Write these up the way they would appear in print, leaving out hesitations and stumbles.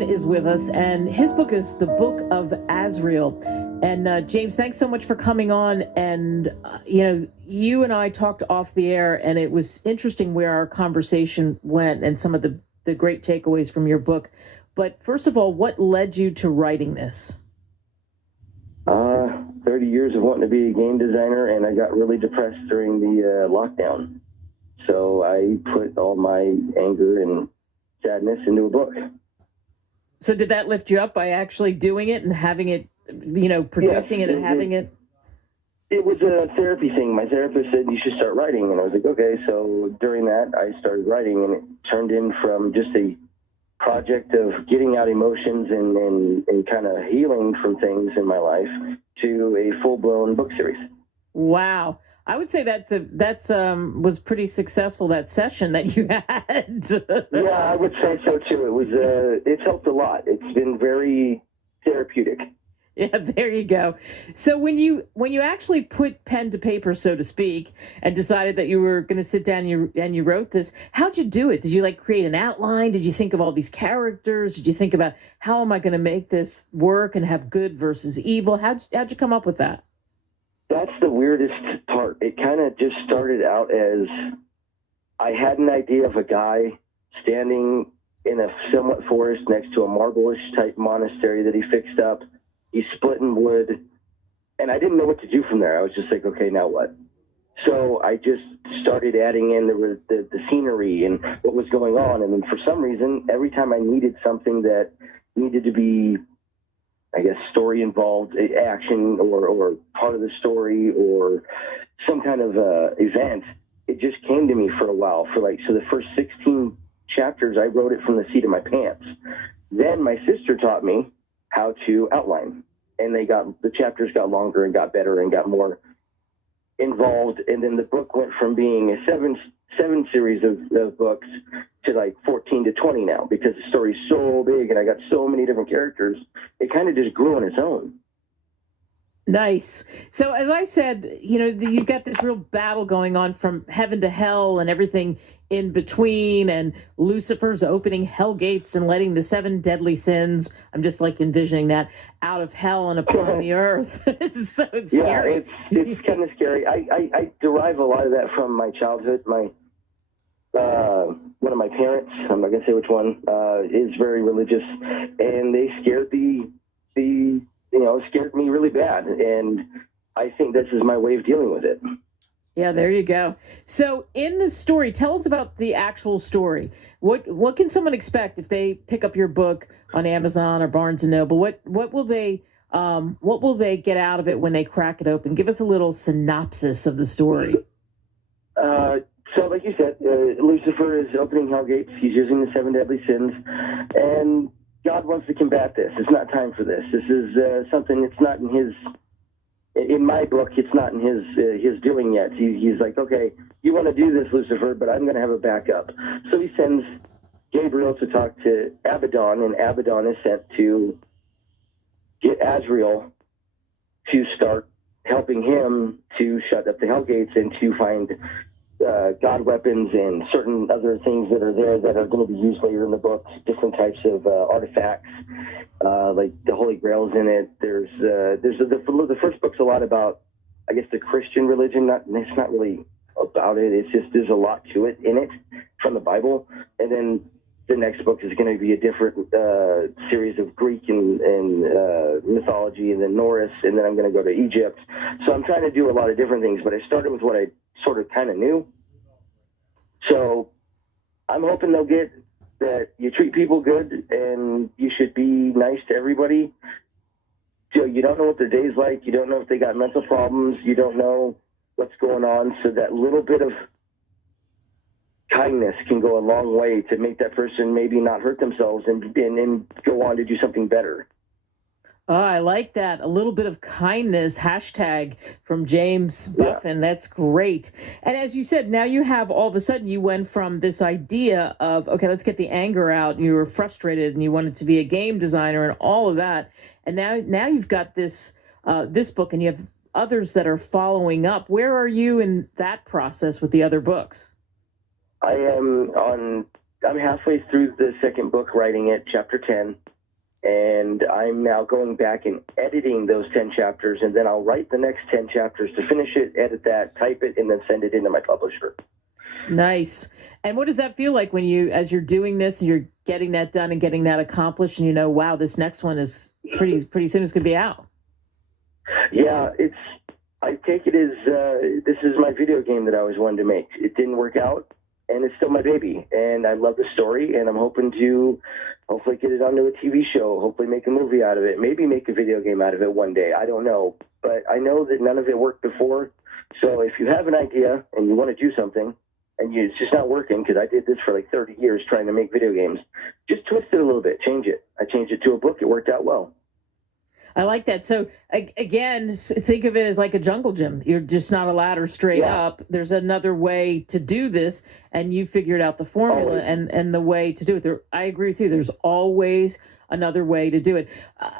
Buffin is with us, and his book is The Book of Azrael. And James, thanks so much for coming on. And, you and I talked off the air, and it was interesting where our conversation went and some of the great takeaways from your book. But first of all, what led you to writing this? 30 years of wanting to be a game designer, and I got really depressed during the lockdown. So I put all my anger and sadness into a book. So did that lift you up by actually doing it and having it, producing it and having it? It was a therapy thing. My therapist said you should start writing, and I was like, okay. So during that, I started writing, and it turned in from just a project of getting out emotions and kind of healing from things in my life to a full-blown book series. Wow. I would say that's was pretty successful, that session that you had. Yeah, I would say so too. It was it's helped a lot. It's been very therapeutic. Yeah, there you go. So when you actually put pen to paper, so to speak, and decided that you were going to sit down and you wrote this, how'd you do it? Did you create an outline? Did you think of all these characters? Did you think about how am I going to make this work and have good versus evil? How'd you come up with that? That's the weirdest part. It kind of just started out as I had an idea of a guy standing in a somewhat forest next to a marble-ish type monastery that he fixed up. He's splitting wood, and I didn't know what to do from there. I was just like, okay, now what? So I just started adding in the scenery and what was going on, and then for some reason, every time I needed something that needed to be, I guess, story involved, action or part of the story or some kind of event, it just came to me for a while. So the first 16 chapters, I wrote it from the seat of my pants. Then my sister taught me how to outline, and the chapters got longer and got better and got more involved. And then the book went from being a seven series of books to 14 to 20 now, because the story's so big and I got so many different characters. It kind of just grew on its own. Nice. So as I said, you've got this real battle going on from heaven to hell and everything in between, and Lucifer's opening hell gates and letting the 7 deadly sins, I'm just envisioning that, out of hell and upon the earth. This is so scary. Yeah, it's kind of scary. I derive a lot of that from my childhood. My one of my parents, I'm not gonna say which one, is very religious, and they scared scared me really bad, and I think this is my way of dealing with it. Yeah, there you go. So in the story, tell us about the actual story. What can someone expect if they pick up your book on Amazon or Barnes & Noble? What will they get out of it when they crack it open? Give us a little synopsis of the story. So like you said, Lucifer is opening hell gates. He's using the 7 deadly sins, and God wants to combat this. It's not time for this. This is something that's not in my book, it's not in his doing yet. He's like, okay, you want to do this, Lucifer, but I'm going to have a backup. So he sends Gabriel to talk to Abaddon, and Abaddon is sent to get Azrael to start helping him to shut up the hell gates and to find God weapons and certain other things that are there that are going to be used later in the book, different types of artifacts, like the Holy Grail's in it. The first book's a lot about, I guess, the Christian religion. It's not really about it. It's just there's a lot to it in it from the Bible. And then the next book is going to be a different series of Greek and mythology, and then Norse, and then I'm going to go to Egypt. So I'm trying to do a lot of different things, but I started with what I sort of kind of knew. So I'm hoping they'll get that you treat people good and you should be nice to everybody. So you don't know what their day's like. You don't know if they got mental problems. You don't know what's going on. So that little bit of kindness can go a long way to make that person maybe not hurt themselves and go on to do something better. Oh, I like that. A little bit of kindness, hashtag from James Buffin. Yeah. That's great. And as you said, now you have, all of a sudden, you went from this idea of, okay, let's get the anger out. And you were frustrated and you wanted to be a game designer and all of that. And now you've got this book, and you have others that are following up. Where are you in that process with the other books? I am on I'm halfway through the second book, writing it, chapter 10, and I'm now going back and editing those 10 chapters, and then I'll write the next 10 chapters to finish it, edit that, type it, and then send it into my publisher. Nice. And what does that feel like when you, as you're doing this, and you're getting that done and getting that accomplished, and you know, wow, this next one is pretty soon it's going to be out? Yeah, I take it as this is my video game that I always wanted to make. It didn't work out, and it's still my baby, and I love the story, and I'm hoping to hopefully get it onto a TV show, hopefully make a movie out of it, maybe make a video game out of it one day. I don't know, but I know that none of it worked before. So if you have an idea and you want to do something, and it's just not working, because I did this for like 30 years trying to make video games, just twist it a little bit, change it. I changed it to a book. It worked out well. I like that. So again, think of it as like a jungle gym. You're just not a ladder straight up. There's another way to do this, and you figured out the formula and the way to do it. I agree with you. There's always another way to do it.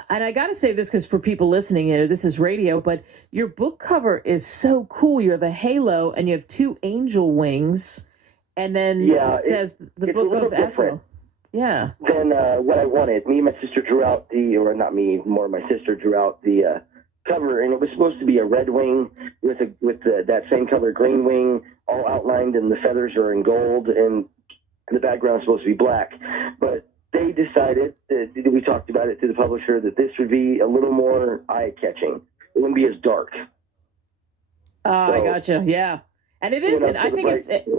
And I got to say this because for people listening, this is radio, but your book cover is so cool. You have a halo and you have two angel wings, and then it says the Book of Azrael. Yeah. Then what I wanted, me and my sister drew out not me, more my sister drew out the cover, and it was supposed to be a red wing with that same color green wing, all outlined, and the feathers are in gold, and the background is supposed to be black. But they decided, we talked about it to the publisher, that this would be a little more eye-catching. It wouldn't be as dark. I gotcha. Yeah. And it isn't. I think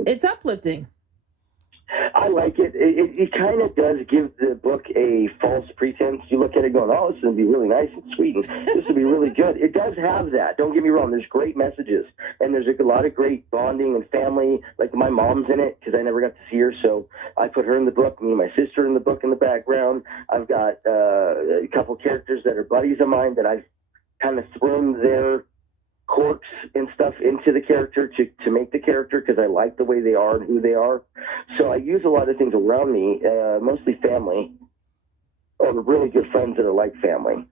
it's uplifting. I like it. It kind of does give the book a false pretense. You look at it going, oh, this will be really nice and sweet, and this will be really good. It does have that. Don't get me wrong. There's great messages, and there's a lot of great bonding and family. Like my mom's in it because I never got to see her, so I put her in the book, me and my sister in the book in the background. I've got a couple characters that are buddies of mine that I've kind of thrown their quirks and stuff into the character to make the character, because I like the way they are and who they are. So I use a lot of things around me, mostly family, or really good friends that are like family.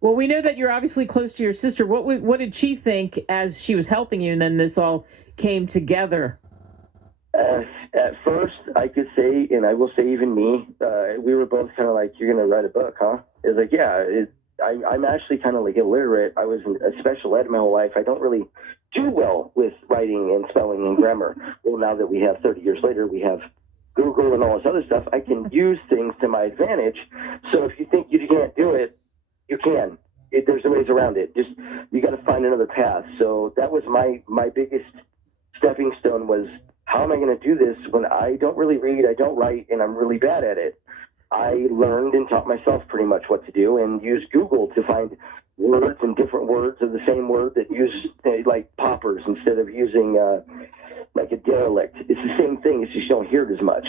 Well, we know that you're obviously close to your sister. What did she think as she was helping you, and then this all came together? At first, I could say, and I will say even me, we were both kind of like, you're going to write a book, huh? It was like, yeah, I'm actually kind of like illiterate. I was a special ed my whole life. I don't really do well with writing and spelling and grammar. Well, now that we have 30 years later, we have Google and all this other stuff. I can use things to my advantage. So if you think you can't do it, you can. There's ways around it. Just you got to find another path. So that was my biggest stepping stone, was how am I going to do this when I don't really read, I don't write, and I'm really bad at it? I learned and taught myself pretty much what to do, and used Google to find words and different words of the same word that use like poppers instead of using like a derelict. It's the same thing. It's just you don't hear it as much.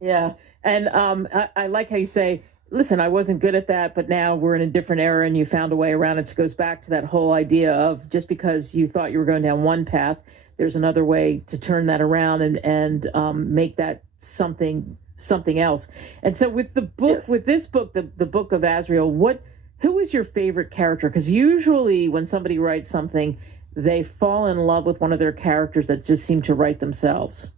Yeah, and I like how you say, listen, I wasn't good at that, but now we're in a different era and you found a way around it. So it goes back to that whole idea of just because you thought you were going down one path, there's another way to turn that around and make that something else. And so with the book, with this book, the Book of Azrael, who is your favorite character? Because usually when somebody writes something, they fall in love with one of their characters that just seem to write themselves.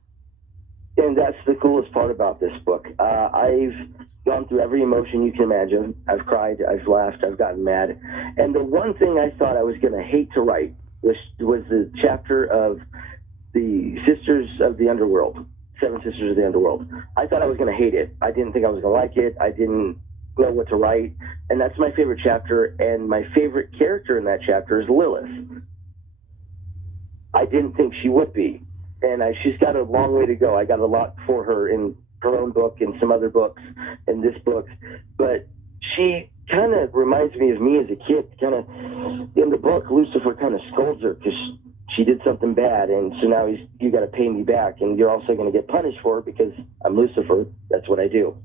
And that's the coolest part about this book. I've gone through every emotion you can imagine. I've cried, I've laughed, I've gotten mad. And the one thing I thought I was going to hate to write was the chapter of the Sisters of the Underworld. 7 Sisters of the Underworld. I thought I was going to hate it. I didn't think I was going to like it. I didn't know what to write. And that's my favorite chapter. And my favorite character in that chapter is Lilith. I didn't think she would be. And she's got a long way to go. I got a lot for her in her own book and some other books and this book. But she kind of reminds me of me as a kid. Kind of in the book, Lucifer kind of scolds her because she did something bad, and so now you got to pay me back, and you're also going to get punished for it because I'm Lucifer. That's what I do.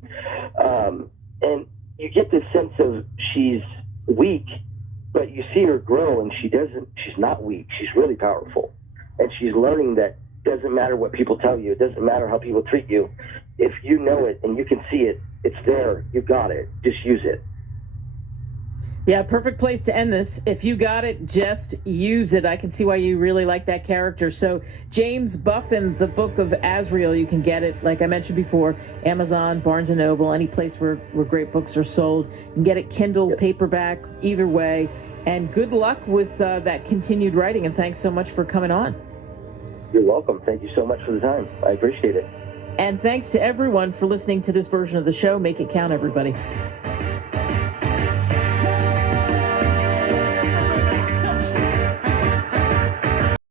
And you get this sense of she's weak, but you see her grow, and she's not weak. She's really powerful, and she's learning that it doesn't matter what people tell you. It doesn't matter how people treat you. If you know it and you can see it, it's there. You got it. Just use it. Yeah, perfect place to end this. If you got it, just use it. I can see why you really like that character. So, James Buffin, The Book of Azrael, you can get it, like I mentioned before, Amazon, Barnes & Noble, any place where great books are sold. You can get it Kindle, paperback, either way. And good luck with that continued writing, and thanks so much for coming on. You're welcome. Thank you so much for the time. I appreciate it. And thanks to everyone for listening to this version of the show. Make it count, everybody.